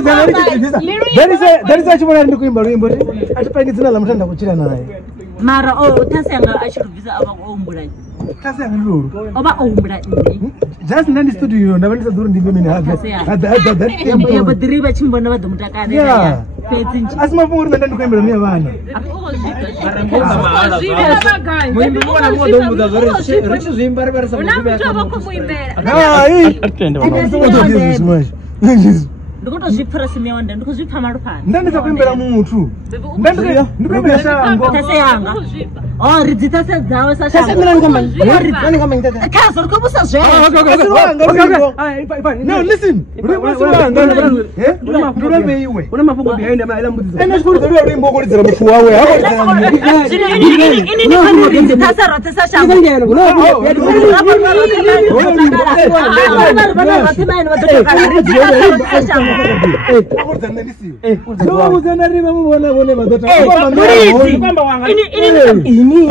That is actually what I'm looking for. I find it's not a much. Mara oh tasanga ashuru visa aba ombura. Tasanga lulu. Oba ombura. Just in the studio, never said during the women have that. Yeah, but the river chimbona ba dumutaka. Yeah. As my phone and then came to me one. Look at the person and then because you come out of then it's a bimber true. Oh, Rizita said that was a castle. No, listen. Ini